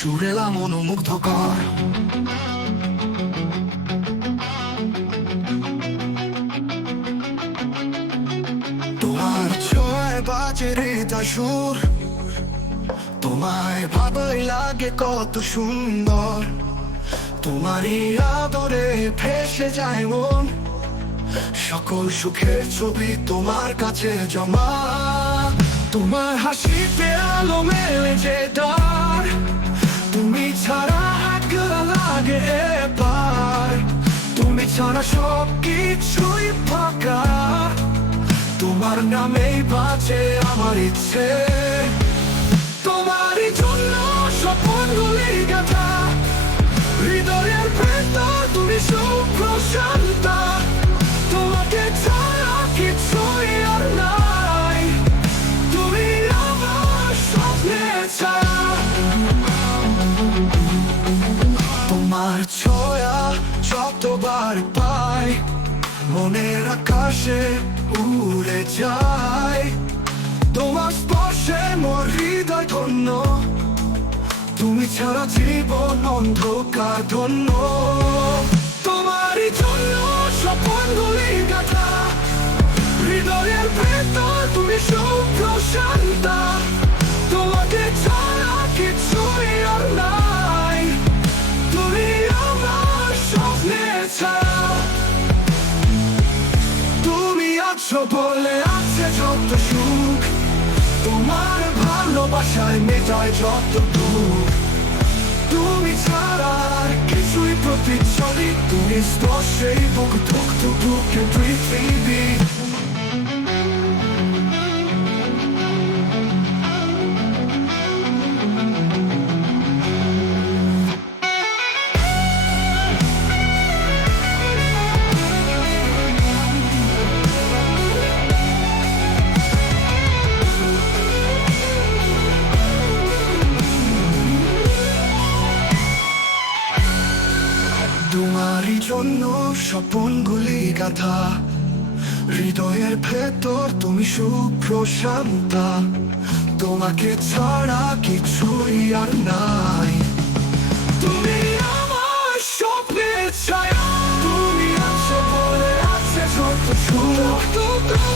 সুরেলা মনোমুগ্ধকর। তোমার ছোঁয়ায় বাজে হৃদয় সুর, তোমায় ভাবাই লাগে কত সুন্দর। তোমারই আদরে ভেসে যায় মন, সকল সুখের ছবি তোমার কাছে জমা। তোমার হাসিতে আলো মেলে যে দ্বার, তুমি ছাড়া একলা লাগে এবার। তুমি ছাড়া সব কিছুই ফাঁকা, তোমার নামেই বাঁচে আমার ইচ্ছে। তোমারই জন্য স্বপ্নগুলি গাথা, হৃদয়ের ভেতর তুমি শুভ্র শান্তা। তোমাকে ছাড়া কিছুই আর নাই, তুমি আমার স্বপ্নের ছায়া। তোমার ছোঁয়া যতবার পাই, মনের আকাশে উড়ে যায়। তোমার স্পর্শে মোর হৃদয় ধন্য, তুমি ছাড়া জীবন অন্ধকার ধন্য। তোমারই জন্য স্বপ্নগুলি গাথা, হৃদয়ের ভেতর তুমি শুভ্র শান্তা। তোমাকে ছাড়া কিছুই আর নাই, তুমি আমার স্বপ্নের ছায়া। তুমি আছো বলে আছে যত সুখ, তোমার ভালোবাসায় মেটায় যত দুঃখ। তুমি ছাড়া আর কিছুই প্রতিচ্ছবি, তুমি স্পর্শেই বুক ধুক ধুক ধুকে পৃথিবী। তোমারই জন্য স্বপ্নগুলি গাথা, হৃদয়ের ভেতর তুমি শুভ্র শান্তা। তোমাকে ছাড়া কিছুই আর নাই, তুমি আমার স্বপ্নের ছায়া। তুমি আছো বলে আছে যত সুখ,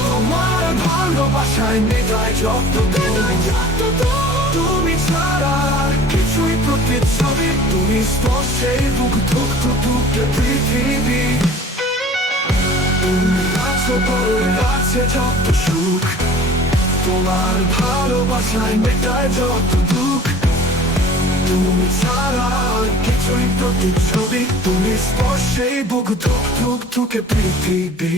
তোমার ভালোবাসায় মেটায় যত দুঃখ। তুমি ছাড়া আর কিছুই প্রতিচ্ছবি, তুমি স্পর্শেই বুক ধুক ধুক ধুকে পৃথিবী। তুমি আছো বলে আছে যত সুখ, তোমার ভালোবাসায় মেটায় যত দুঃখ। তুমি ছাড়া আর কিছুই প্রতিচ্ছবি, তুমি স্পর্শেই বুক ধুক ধুক ধুকে পৃথিবী।